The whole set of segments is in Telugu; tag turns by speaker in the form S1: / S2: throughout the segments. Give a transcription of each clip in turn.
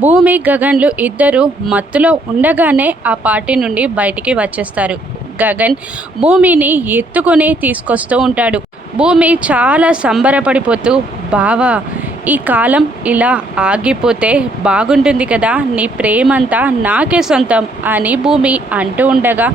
S1: భూమి గగన్లు ఇద్దరు మత్తులో ఉండగానే ఆ పార్టీ నుండి బయటికి వచ్చేస్తారు. గగన్ భూమిని ఎత్తుకొని తీసుకొస్తూ ఉంటాడు. భూమి చాలా సంబరపడిపోతూ బావా ఈ కాలం ఇలా ఆగిపోతే బాగుంటుంది కదా నీ ప్రేమంతా నాకే సొంతం అని భూమి అంటూ ఉండగా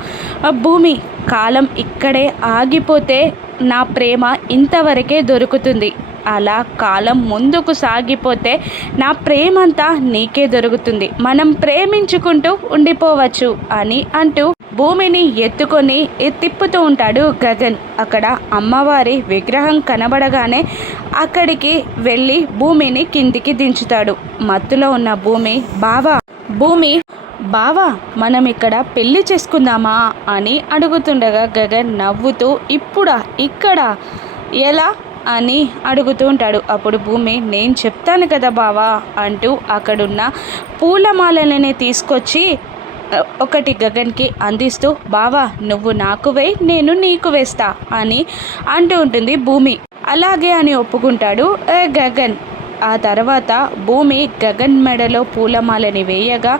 S1: "ఆ భూమి కాలం ఇక్కడే ఆగిపోతే నా ప్రేమ ఇంతవరకే దొరుకుతుంది. అలా కాలం ముందుకు సాగిపోతే నా ప్రేమంతా నీకే దొరుకుతుంది. మనం ప్రేమించుకుంటూ ఉండిపోవచ్చు అని అంటూ భూమిని ఎత్తుకొని తిప్పుతూ ఉంటాడు గగన్. అక్కడ అమ్మవారి విగ్రహం కనబడగానే అక్కడికి వెళ్ళి భూమిని కిందికి దించుతాడు. మత్తులో ఉన్న భూమి బావా భూమి బావా మనం ఇక్కడ పెళ్ళి చేసుకుందామా? అని అడుగుతుండగా గగన్ నవ్వుతూ ఇప్పుడా ఇక్కడ? ఎలా? అని అడుగుతూ ఉంటాడు. అప్పుడు భూమి నేను చెప్తాను కదా బావా అంటూ అక్కడున్న పూలమాలలని తీసుకొచ్చి ఒకటి గగన్కి అందిస్తూ బావా నువ్వు నాకు వేయి నేను నీకు వేస్తా అని అంటూ ఉంటుంది భూమి. అలాగే అని ఒప్పుకుంటాడు "ఏ, గగన్. ఆ తర్వాత భూమి గగన్ మెడలో పూలమాలని వేయగా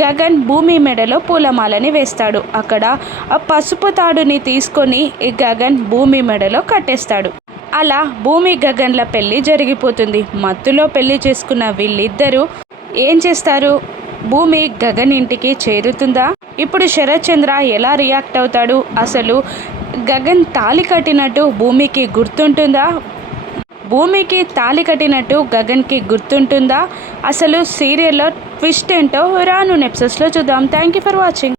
S1: గగన్ భూమి మెడలో పూలమాలని వేస్తాడు. అక్కడ ఆ పసుపు తాడుని తీసుకొని గగన్ భూమి మెడలో కట్టేస్తాడు. అలా భూమి గగన్ల పెళ్ళి జరిగిపోతుంది. మత్తులో పెళ్ళి చేసుకున్న వీళ్ళిద్దరూ ఏం చేస్తారు? భూమి గగన్ ఇంటికి చేరుతుందా? ఇప్పుడు శరత్ చంద్ర ఎలా రియాక్ట్ అవుతాడు? అసలు గగన్ తాళి కట్టినట్టు భూమికి గుర్తుంటుందా? భూమికి తాళి కట్టినట్టు గగన్కి గుర్తుంటుందా? అసలు సీరియల్లో ట్విస్ట్ ఏంటో రాను నెప్సెస్లో చూద్దాం. Thank you for watching.